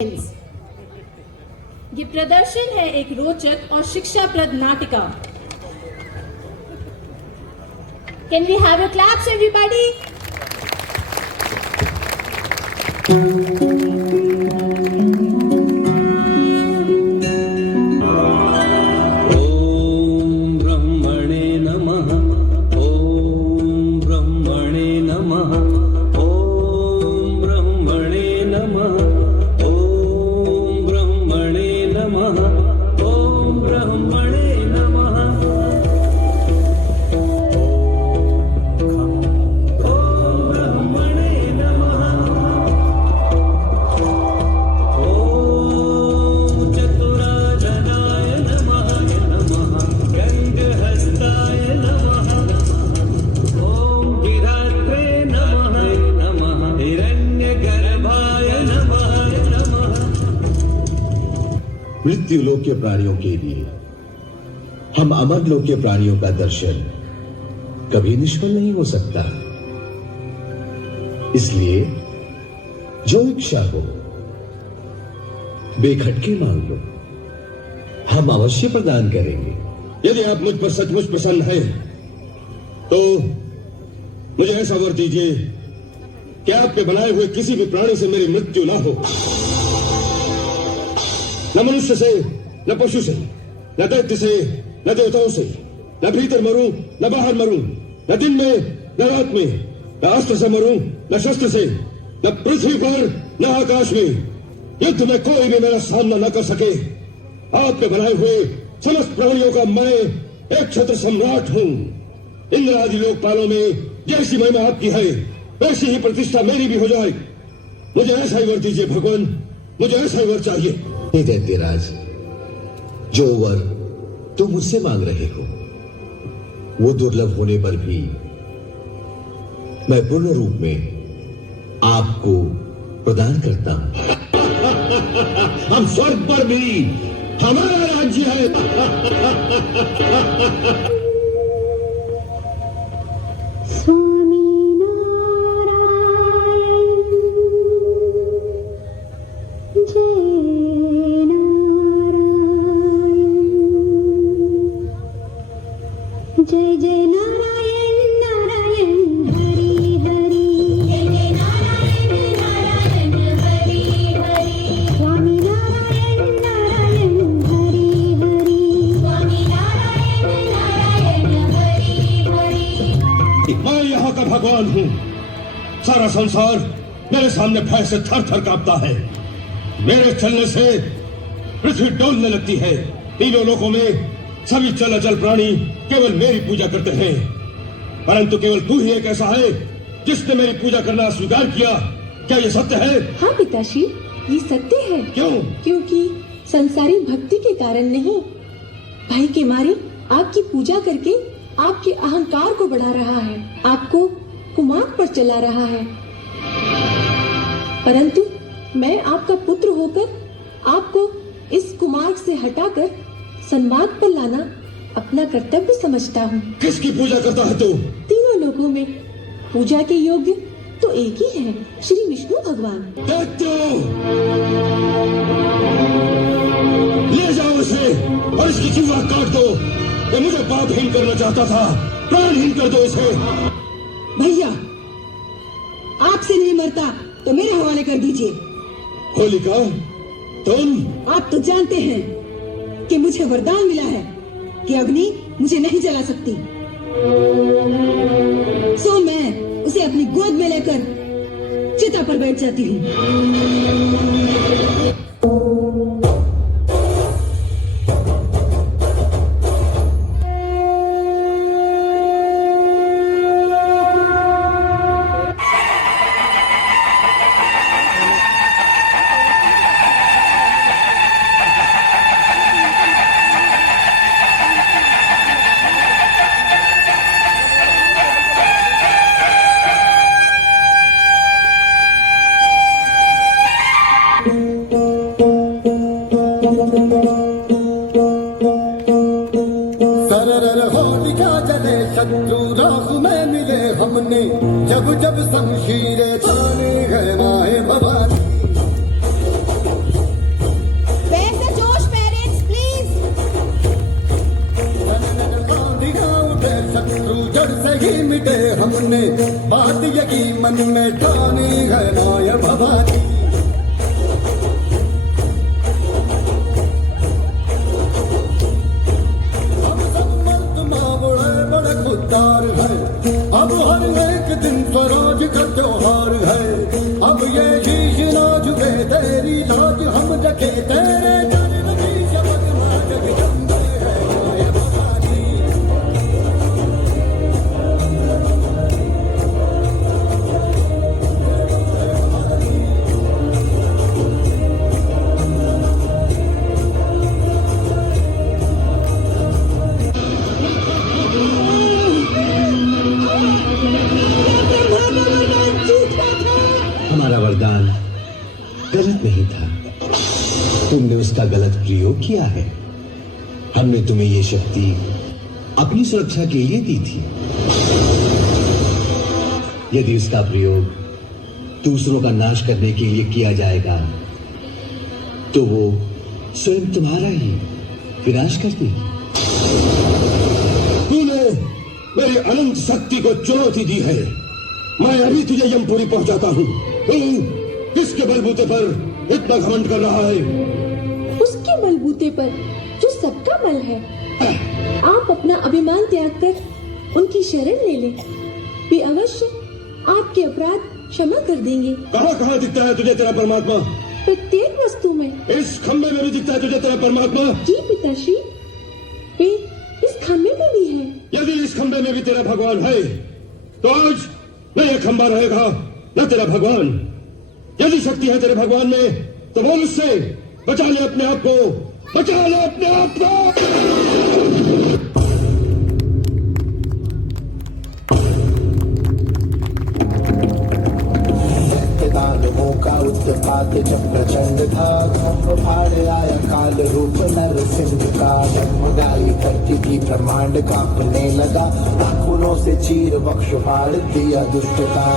ये प्रदर्शन है एक रोचक और शिक्षाप्रद नाटिका। Can we have a claps, everybody? ओम ब्रह्मणे नमः। ओम ब्रह्मणे नमः। ओम ब्रह्मणे नमः। ओम ब्रह्मणे नमः। ओम ब्रह्मणे नमः। ओम ब्रह्मणे नमः। ओम चतुराननाय नमः नमः। गंगहस्ताय नमः। ओम गिरात्रे नमः नमः। हिरण्यगर्भाय नमः नमः। मृत्यु लोक के प्राणियों के लिए हम अमर लोक के प्राणियों का दर्शन कभी निष्फल नहीं हो सकता। इसलिए जो इच्छा हो बेखटके मांग लो, हम अवश्य प्रदान करेंगे। यदि आप मुझ पर सचमुच प्रसन्न हैं, तो मुझे ऐसा वर दीजिए कि आपके बनाए हुए किसी भी प्राणी से मेरी मृत्यु ना हो। न मनुष्य से, न पशु से, न दैत्य से, न देवताओं से, न भीतर मरूं, न बाहर मरूं, न दिन में, न रात में, न अस्त्र से मरूं, न शस्त्र से, न पृथ्वी पर, न आकाश में। युद्ध में कोई भी मेरा सामना न कर सके। आपके बनाए हुए समस्त प्राणियों का मैं एक छत्र सम्राट हूं। इंद्र आदि लोकपालों में जैसी महिमा आपकी है, वैसी ही प्रतिष्ठा मेरी भी हो जाए। मुझे ऐसा ही वर दीजिए भगवान, मुझे ऐसा ही वर चाहिए। हे दैत्यराज, जो वर तुम मुझसे मांग रहे हो वो दुर्लभ होने पर भी मैं पूर्ण रूप में आपको प्रदान करता हूं। हम स्वर्ग पर भी हमारा राज्य है। स्वामी नारायण जय जय नारायण नारायण हरि हरि जय जय नारायण नारायण हरि हरि स्वामी नारायण नारायण हरि हरि स्वामी नारायण नारायण हरि हरि। मैं यहाँ का भगवान हूँ। सारा संसार मेरे सामने भय से थर थर कांपता है। मेरे चलने से पृथ्वी डोलने लगती है। तीनों लोकों में सभी चल अचल प्राणी केवल मेरी पूजा करते हैं, परंतु केवल तू ही एक ऐसा है जिसने मेरी पूजा करना स्वीकार किया। क्या ये सत्य है? हाँ पिताश्री, ये सत्य है। क्यों? क्योंकि संसारी भक्ति के कारण नहीं, भाई के मारे आपकी पूजा करके आपके अहंकार को बढ़ा रहा है, आपको कुमार्ग पर चला रहा है। परंतु मैं आपका पुत्र होकर आपको इस कुमार्ग से हटाकर सन्मार्ग पर लाना अपना कर्तव्य समझता हूँ। किसकी पूजा करता है तू? तीनों लोगों में पूजा के योग्य तो एक ही है, श्री विष्णु भगवान। दैत्यो! ले जाओ इसे और इसकी जीवा काट दो। ये मुझे पापहीन करना चाहता था, प्राणहीन कर दो इसे। भैया, आपसे नहीं मरता तो मेरे हवाले कर दीजिए। होलिका, तुम? आप तो जानते हैं कि मुझे वरदान मिला है कि अग्नि मुझे नहीं जला सकती। सो मैं उसे अपनी गोद में लेकर चिता पर बैठ जाती हूँ। हमने बात यही मन में ठानी है माया भवानी। हम सब मर्द माँ बड़े बड़े खुददार है, अब हर एक दिन स्वराज का त्योहार है। अब ये शीश ना झुके तेरी लाज हम रखे तेरे चरण की शपथ माँ जगदम्बे है माया भवानी। हमारा वरदान गलत नहीं था, तुमने उसका गलत प्रयोग किया है। हमने तुम्हें ये शक्ति अपनी सुरक्षा के लिए दी थी। यदि उसका प्रयोग दूसरों का नाश करने के लिए किया जाएगा तो वो स्वयं तुम्हारा ही विनाश कर देगी। तूने मेरी अनंत शक्ति को चुनौती दी है, मैं अभी तुझे यमपुरी पहुंचाता हूँ। तू किसके बलबूते पर इतना घमंड कर रहा है? उसके बलबूते पर जो सबका बल है। आप अपना अभिमान त्याग कर उनकी शरण ले लें, वे अवश्य आपके अपराध क्षमा कर देंगे। कहाँ कहाँ दिखता है तुझे तेरा परमात्मा? प्रत्येक वस्तु में। इस खंबे में भी दिखता है तुझे तेरा परमात्मा? जी पिताश्री, वे इस खम्भे में भी है। यदि इस खंबे में भी तेरा भगवान है तो आज न यह खंबा रहेगा न तेरा भगवान। यदि शक्ति है तेरे भगवान में तो बोल उससे, बचा ले अपने आप को, बचा ले अपने आप को। दानवों का उत्पात जब प्रचंड था, धर्म फाड़ आया काल रूप नरसिंह का। जन्मदायी धरती की ब्रह्मांड कांपने लगा, नाखूनों से चीर वक्ष फाड़ दिया दुष्ट का।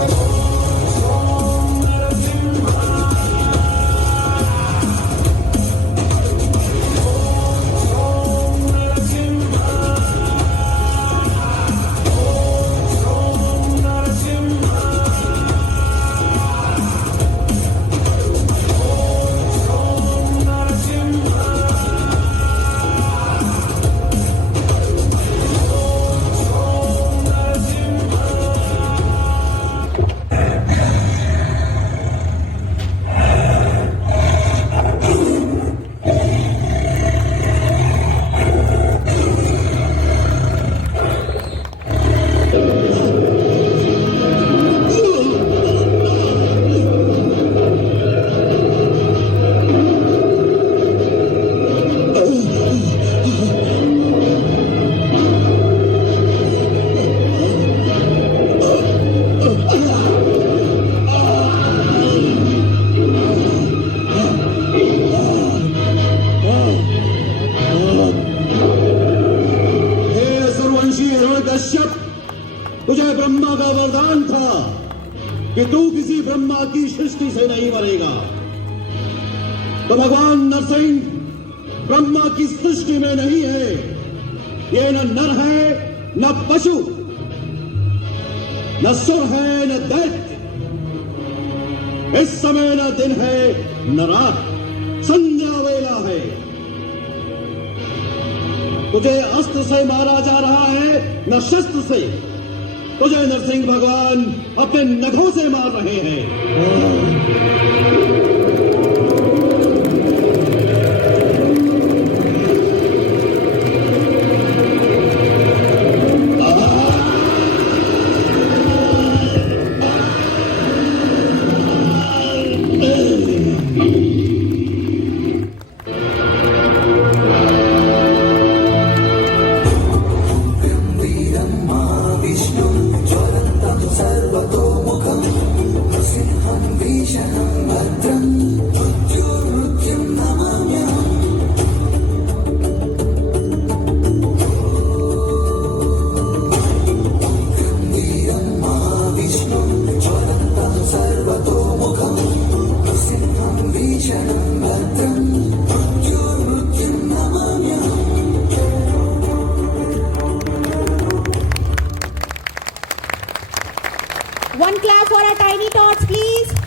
तुझे ब्रह्मा का वरदान था कि तू किसी ब्रह्मा की सृष्टि से नहीं मरेगा। तो भगवान नरसिंह ब्रह्मा की सृष्टि में नहीं है। ये न नर है न पशु, न सुर है न दैत्य। इस समय न दिन है न रात, संध्या वेला है। तुझे अस्त्र से मारा जा रहा है न शस्त्र से। तुझे नरसिंह भगवान अपने नखों से मार रहे हैं। सर्वतोमुखं नृसिंहं भीषणं भद्रं One clap for our tiny tots, please.